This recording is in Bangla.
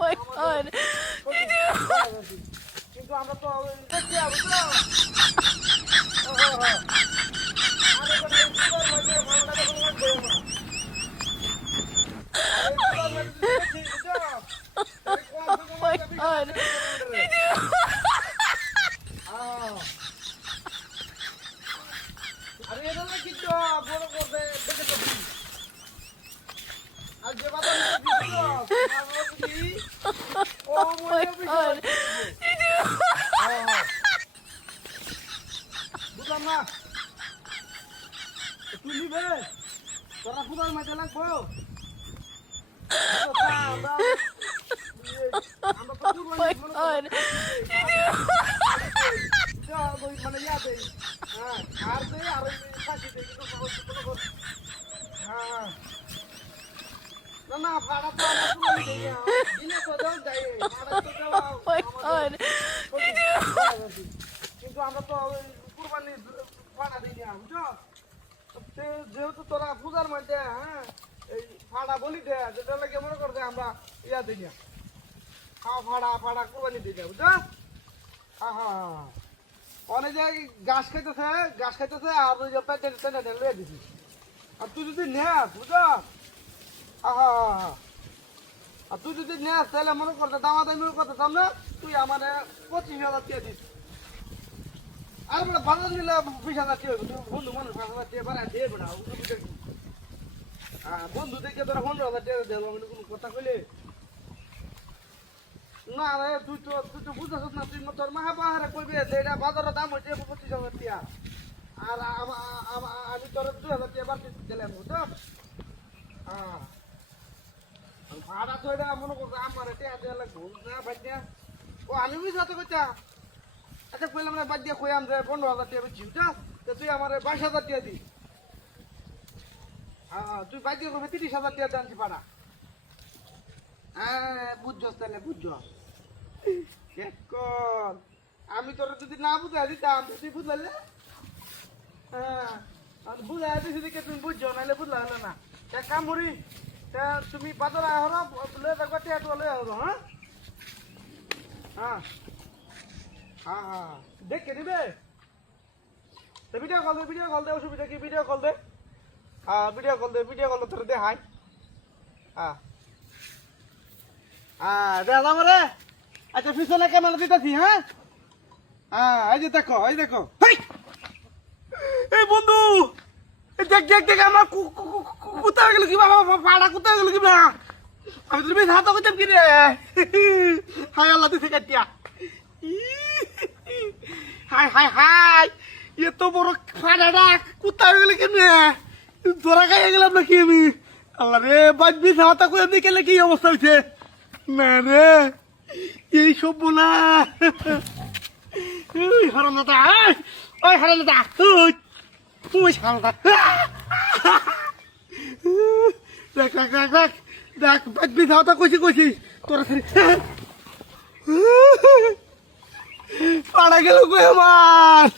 my god. কিন্তু আমরা তো Oh my god. আরে এটা কিন্তু বড় করবে দেখে তো আর যে বাবা ও Oh my god. বুঝলাম না তুই নিবে তোরা ফুটার মাঝে লাগবো Oh my god. মানে ইয়াতে হ্যাঁ আর দে আর ফাঁসি দে হ্যাঁ না না ভাড়া তো আমরা তুলে দিই দিনে তো দাও যাই ভাড়া তো দাও Oh my god. কিন্তু আমরা তো কুরবানি ভাড়া দিই না বুঝছো যেহেতু তোরা পূজার মধ্যে হ্যাঁ এই ভাড়া বলি দে যেটা লাগে মনে করছে আমরা ইয়া দিই না ভাড়া কুরবানি দিই না বুঝছো হ্যাঁ অনেক জায়গায় ঘাস খাইতেছে আর ওই যে পেটে টেনে লয়ে দিছি আর তুই যদি নেস বুঝছো আর তুই যদি নেস তাহলে মনে করতে দামাদামি করতেছাম না তুই আমার 25,000 টাকা দিস আর বলে বাজার নিলে 20,000 টাকা হইব বন্ধু মানুষ 5,000 টাকা বাড়ায় দিয়ে বেড়া বন্ধু দেখে তোরা 15,000 টাকা দেবো আমি কোনো কথা কইলে না রে তুই তো বুঝতেছ না তুই তোর মাহা পাহাড়ে কইবে যে এটা বাজারের দাম হচ্ছে 25,000 টাকা আর আমি তোর 2,000 টাকা বাড়তি দিলাম বুঝছো ভাড়া তো এটা মনে করছে আমার টাকা দেওয়া লাগবো না বাদ্যা ও আমি বুঝতে তো কইতা আচ্ছা কইলাম না বাদ্যা কইলাম যে 15,000 টাকা বেচি বুঝছো তো তুই আমার 22,000 টাকা দি তুই বাদ্যা কবে 30,000 টাকা দানছি ভাড়া বুঝছস তাহলে বুঝছস আমি তোর যদি না বুঝাই দিতাম তুই বুঝলে বুঝাই দিছি দেখে তুমি বুঝছো নাহলে বুঝলা হলো না কাম করি তুমি বাজারে হলো লয়ে থাকবা টিয়া লয়ে হলো হ্যাঁ দেখে নিবে ভিডিও কল দে অসুবিধা কি ভিডিও কল দে ভিডিও কল তোর দে হাই দাদা মরে আচ্ছা পিছনে ক্যামেরা দিতেছি হ্যাঁ এই যে দেখো এই বন্ধু দেখ আমার কোথায় গেল কি বাবা পাড়া কোথায় গেল কি বা আমি তুমি হাত করতাম কি রে হাই আল্লাহ দিছে কাটিয়া হাই এত বড় পাড়াটা কোথায় গেল কেমনে ধরা খাইয়ে গেলাম নাকি আমি আল্লাহ রে বাজবি হাত করে দিকে কি অবস্থা হয়েছে না রে এই সব বলা হারামদাদা ওই হারামদাদা ওই হারামদাদা দেখ বাজবি ধাওতা কইছি তোরা পাড়া গেল কই আমার